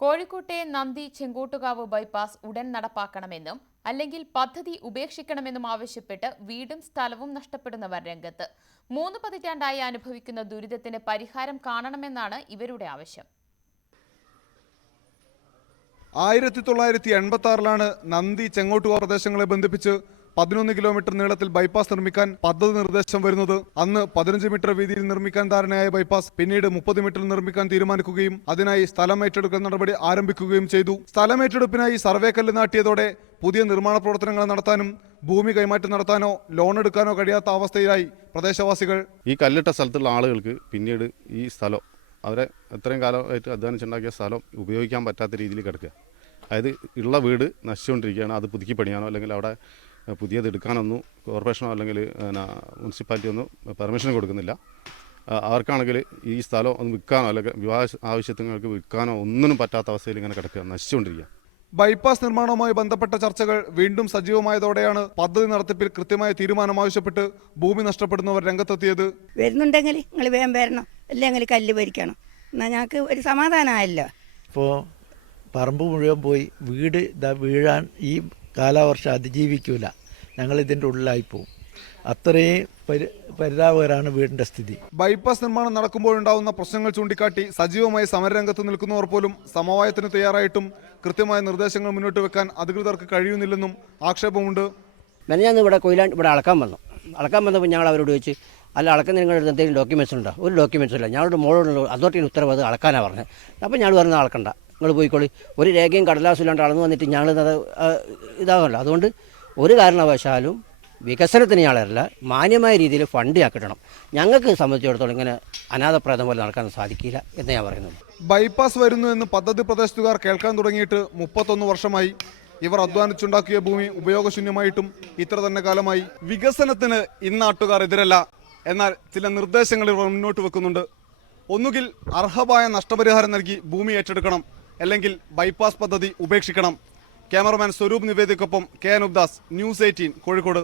കോഴിക്കോട്ടെ നന്ദി ചെങ്കോട്ടുകാവ് ബൈപ്പാസ് ഉടൻ നടപ്പാക്കണമെന്നും അല്ലെങ്കിൽ പദ്ധതി ഉപേക്ഷിക്കണമെന്നും ആവശ്യപ്പെട്ട് വീടും സ്ഥലവും നഷ്ടപ്പെടുന്നവർ രംഗത്ത്. 3 പതിറ്റാണ്ടായി അനുഭവിക്കുന്ന ദുരിതത്തിന് പരിഹാരം കാണണമെന്നാണ് ഇവരുടെ ആവശ്യം. 1986-ലാണ് നന്ദി ചെങ്കോട്ടുകാവ് പ്രദേശങ്ങളെ ബന്ധിപ്പിച്ച് 11 കിലോമീറ്റർ നീളത്തിൽ ബൈപ്പാസ് നിർമ്മിക്കാൻ പദ്ധതി നിർദ്ദേശം വരുന്നത്. അന്ന് 15 മീറ്റർ വീതിയിൽ നിർമ്മിക്കാൻ ധാരണയായ ബൈപ്പാസ് പിന്നീട് 30 മീറ്ററിൽ നിർമ്മിക്കാൻ തീരുമാനിക്കുകയും അതിനായി സ്ഥലം ഏറ്റെടുക്കൽ നടപടി ആരംഭിക്കുകയും ചെയ്തു. സ്ഥലം ഏറ്റെടുപ്പിനായി സർവേ കല്ല് നാട്ടിയതോടെ പുതിയ നിർമ്മാണ പ്രവർത്തനങ്ങൾ നടത്താനും ഭൂമി കൈമാറ്റം നടത്താനോ ലോൺ എടുക്കാനോ കഴിയാത്ത അവസ്ഥയിലായി പ്രദേശവാസികൾ. ഈ കല്ലിട്ട സ്ഥലത്തുള്ള ആളുകൾക്ക് പിന്നീട് ഈ സ്ഥലം അവരെ എത്രയും കാലമായിട്ട് അധ്വാനിച്ചുണ്ടാക്കിയ സ്ഥലം ഉപയോഗിക്കാൻ പറ്റാത്ത രീതിയിൽ കിടക്കുക. അതായത് ഉള്ള വീട് നശിച്ചുകൊണ്ടിരിക്കുകയാണ്. അത് പുതുക്കി പണിയാനോ അല്ലെങ്കിൽ അവിടെ പുതിയത് എടുക്കാനൊന്നും കോർപ്പറേഷനോ അല്ലെങ്കിൽ മുനിസിപ്പാലിറ്റി ഒന്നും പെർമിഷൻ കൊടുക്കുന്നില്ല. അവർക്കാണെങ്കിൽ ഈ സ്ഥലം ഒന്ന് വിൽക്കാനോ അല്ലെങ്കിൽ വിവാഹ ആവശ്യങ്ങൾക്ക് വിൽക്കാനോ ഒന്നിനും പറ്റാത്ത അവസ്ഥയിൽ ഇങ്ങനെ കിടക്കുക, നശിച്ചുകൊണ്ടിരിക്കുക. ബൈപ്പാസ് നിർമ്മാണവുമായി ബന്ധപ്പെട്ട ചർച്ചകൾ വീണ്ടും സജീവമായതോടെയാണ് പദ്ധതി നടത്തിപ്പിൽ കൃത്യമായ തീരുമാനം ആവശ്യപ്പെട്ട് ഭൂമി നഷ്ടപ്പെടുന്നവർ രംഗത്തെത്തിയത്. വരുന്നുണ്ടെങ്കിൽ നിങ്ങൾ വേഗം വരണം, അല്ലെങ്കിൽ കല്ല് ഭരിക്കണം, എന്നാൽ ഞങ്ങൾക്ക് ഒരു സമാധാനമായല്ലോ. ഇപ്പോൾ പറമ്പ് മുഴുവൻ പോയി, വീട് വീഴാൻ ഈ കാലവർഷം അതിജീവിക്കില്ല, ഞങ്ങളിതിൻ്റെ ഉള്ളിലായി പോകും. അത്രയും പരിതാപകരമാണ് വീടിൻ്റെ സ്ഥിതി. ബൈപ്പാസ് നിർമ്മാണം നടക്കുമ്പോഴുണ്ടാവുന്ന പ്രശ്നങ്ങൾ ചൂണ്ടിക്കാട്ടി സജീവമായി സമരരംഗത്ത് നിൽക്കുന്നവർ പോലും സമവായത്തിന് തയ്യാറായിട്ടും കൃത്യമായ നിർദ്ദേശങ്ങൾ മുന്നോട്ട് വെക്കാൻ അധികൃതർക്ക് കഴിയുന്നില്ലെന്നും ആക്ഷേപമുണ്ട്. മെനഞ്ഞാന്ന് ഇവിടെ അളക്കാൻ വന്നപ്പോൾ ഞങ്ങൾ അവരോട് ചോദിച്ച്, അല്ല അളക്കുന്ന നിങ്ങളുടെ എന്തെങ്കിലും ഡോക്യുമെൻറ്റ്സ് ഉണ്ടോ? ഒരു ഡോക്യുമെൻറ്റ്സ് ഇല്ല. ഞങ്ങളുടെ മോളോട് അതോറിറ്റിന് ഉത്തരവ് അത് അളക്കാനാണ് പറഞ്ഞത്. അപ്പോൾ ഞങ്ങൾ പറഞ്ഞത് അളക്കണ്ട, നിങ്ങൾ പോയിക്കോളി, ഒരു രേഖയും കടലാസും ഇല്ലാണ്ട് അളന്നു വന്നിട്ട് ഞങ്ങളിത് ഇതാകല്ലോ. അതുകൊണ്ട് ഒരു കാരണവശാലും വികസനത്തിന് ഞങ്ങളല്ല, മാന്യമായ രീതിയിൽ ഫണ്ട് കിട്ടണം. ഞങ്ങൾക്ക് സംബന്ധിച്ചിടത്തോളം ഇങ്ങനെ അനാഥപ്രേതം പോലെ നടക്കാൻ സാധിക്കില്ല എന്ന് ഞാൻ പറയുന്നു. ബൈപ്പാസ് വരുന്നു എന്ന് പദ്ധതി പ്രദേശത്തുകാർ കേൾക്കാൻ തുടങ്ങിയിട്ട് 31 വർഷമായി. ഇവർ അധ്വാനിച്ചുണ്ടാക്കിയ ഭൂമി ഉപയോഗശൂന്യമായിട്ടും ഇത്ര തന്നെ കാലമായി. വികസനത്തിന് ഇന്നാട്ടുകാർ എതിരല്ല, എന്നാൽ ചില നിർദ്ദേശങ്ങൾ ഇവർ മുന്നോട്ട് വെക്കുന്നുണ്ട്. ഒന്നുകിൽ അർഹമായ നഷ്ടപരിഹാരം നൽകി ഭൂമി ഏറ്റെടുക്കണം, അല്ലെങ്കിൽ ബൈപ്പാസ് പദ്ധതി ഉപേക്ഷിക്കണം. ക്യാമറമാൻ സ്വരൂപ് നിവേദിക്കൊപ്പം KN ഉബ്ദാസ്, News 18 കോഴിക്കോട്.